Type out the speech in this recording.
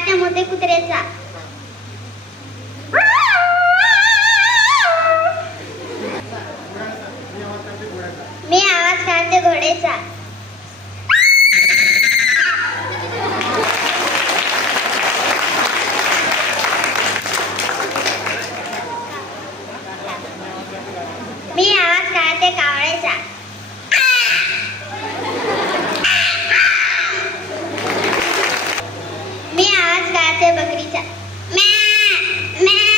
नाट्यामध्ये कुत्र्याचा. मी आवाज काढते घोडेचा मी आवाज काढते कावळेचा राजा बकरीचा मॅ मॅ